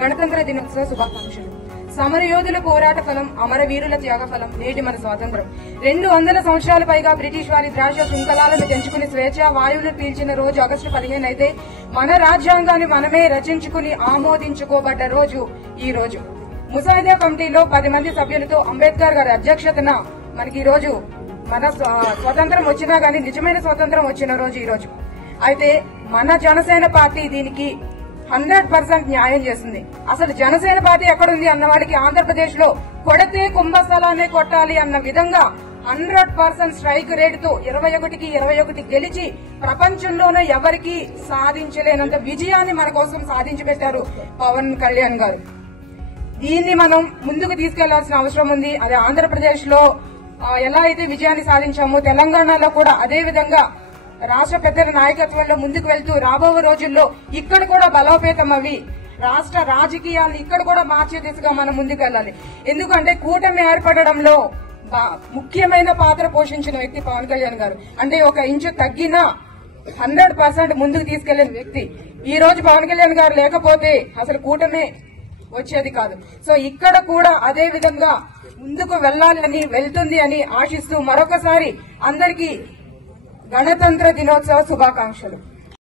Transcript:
గణతంత్ర దినోత్సవ శుభాకాంక్షలు. సమరయోధుల పోరాట ఫలం, అమరవీరుల త్యాగ ఫలం నేటి మన స్వాతంత్రం. 200 సంవత్సరాల పైగా బ్రిటిష్ వారి ద్రాక్ష శృంఖలాలను తెంచుకుని స్వేచ్ఛ వాయువులను పీల్చిన రోజు ఆగస్టు 15 అయితే మన రాజ్యాంగాన్ని మనమే రచించుకుని ఆమోదించుకోబడ్డ రోజు ఈ రోజు. ముసాయిదా కమిటీలో 10 మంది సభ్యులతో అంబేద్కర్ గారి అధ్యక్షతన మనకి ఈ రోజు మన స్వతంత్రం వచ్చినా గానీ నిజమైన స్వతంత్రం వచ్చిన రోజు ఈ రోజు. అయితే మన జనసేన పార్టీ దీనికి 100% న్యాయం చేస్తుంది. అసలు జనసేన పార్టీ ఎక్కడుంది అన్న వాళ్ళకి ఆంధ్రప్రదేశ్ లో కొడితే కుంభస్థలాన్ని కొట్టాలి అన్న విధంగా 100% స్ట్రైక్ రేటుతో 21కి 21 గెలిచి ప్రపంచంలోనే ఎవరికి సాధించలేనంత విజయాన్ని మన కోసం సాధించి పెట్టారు పవన్ కళ్యాణ్ గారు. దీన్ని మనం ముందుకు తీసుకెళ్లాల్సిన అవసరం ఉంది. అది ఆంధ్రప్రదేశ్ లో ఎలా అయితే విజయాన్ని సాధించామో తెలంగాణలో కూడా అదే విధంగా రాష్ట్ర పెద్దల నాయకత్వంలో ముందుకు వెళ్తూ రాబో రోజుల్లో ఇక్కడ కూడా బలోపేతం అవి రాష్ట్ర రాజకీయాలను ఇక్కడ కూడా మార్చే దిశగా మనం ముందుకెళ్లాలి. ఎందుకంటే కూటమి ఏర్పడడంలో ముఖ్యమైన పాత్ర పోషించిన వ్యక్తి పవన్ కళ్యాణ్ గారు. అంటే ఒక ఇంచు తగ్గినా 100% ముందుకు తీసుకెళ్లిన వ్యక్తి. ఈ రోజు పవన్ కళ్యాణ్ గారు లేకపోతే అసలు కూటమి వచ్చేది కాదు. సో ఇక్కడ కూడా అదే విధంగా ముందుకు వెళ్లాలని వెళ్తుంది అని ఆశిస్తూ మరొకసారి అందరికీ గణతంత్ర దినోత్సవ శుభాకాంక్షలు.